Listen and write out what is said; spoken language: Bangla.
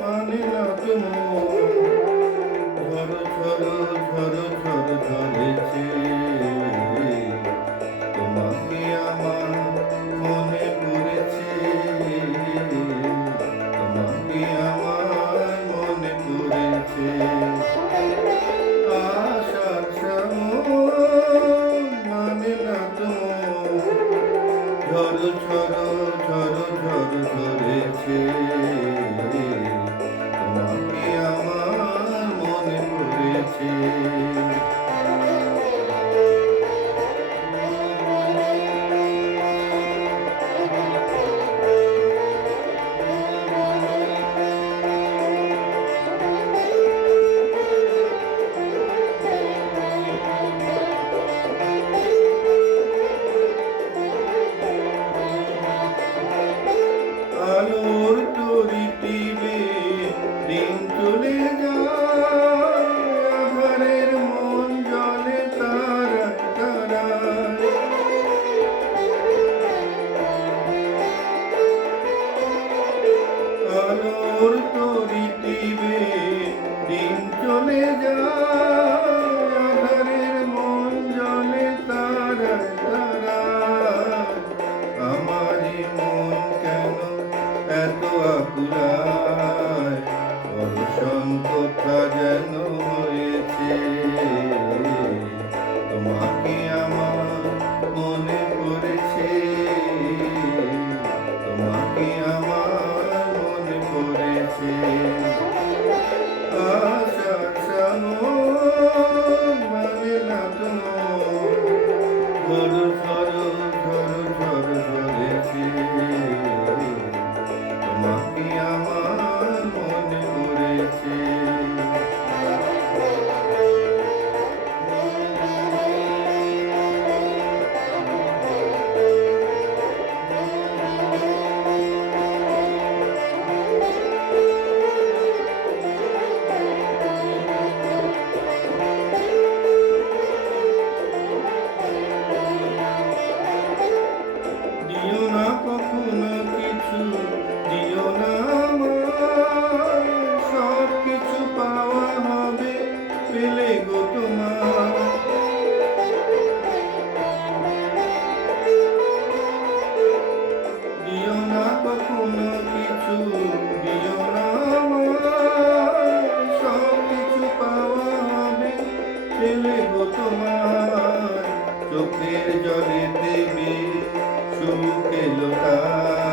মানে না তোমার ঝড় ঝড় ঝড় ঝড় ঝরেছে তোমাকে আমার মনে পড়েছে তোমাকে আমার মনে পড়েছে আশার মানে না তোমার ঝড় ঝড় ঝড় ঝড় ঝরেছে তোমাকে আমার মনে পড়েছে আলোর তরি টিবে দিন চলে যায় আধারের মন জলে তারায় তারায় আলোর তরি টিবে দিন চলে যায় আধারের মন জলে তারায় তারায় আমারই মন কেন এত আকুলায় দর্শন কোথা যেন হয়েছে তোমাকে আমার মনে পড়েছে তোমাকে আমার মনে পড়েছে আশার মানে না তোমার ঝড় ঝড় ঝড় ঝড় ঝরেছে তোমাকে আমার মনে পড়েছে দিও না কখনো কিছু দিও না আমার সব কিছু পাওয়া হবে পেলে গো তোমার দিও না কখনো কিছু দিও না আমার সব কিছু পাওয়া হবে পেলে গো তোমার চোখের জলে দেবে সুখ এলো তার